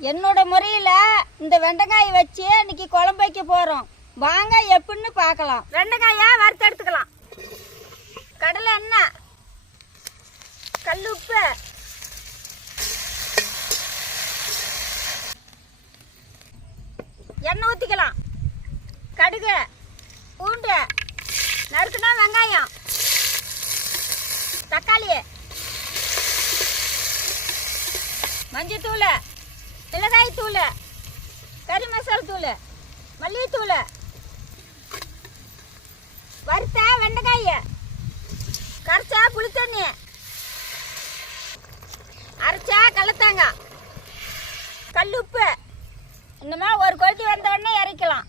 என்னோட முறையில் இந்த வெண்டைக்காயை வச்சு இன்னைக்கு குழம்பு வைக்க போகிறோம். வாங்க எப்படின்னு பார்க்கலாம். வெண்டைக்காயை வறுத்து எடுத்துக்கலாம். கடலை எண்ணெய், கல் உப்பு, எண்ணெய் ஊற்றிக்கலாம். கடுகு, பூண்டு, நறுக்குனா வெங்காயம், தக்காளி, மஞ்சத்தூள், மிளகாய் தூள், கறி மசால் தூள், மல்லித்தூள், வறுத்த வெண்டைக்காய், கரைச்சா புளித்தண்ணி, அரைச்சா கடலத்தேங்காய், கல் உப்பு. இந்த மாதிரி ஒரு கொதி வந்த உடனே இறக்கலாம்.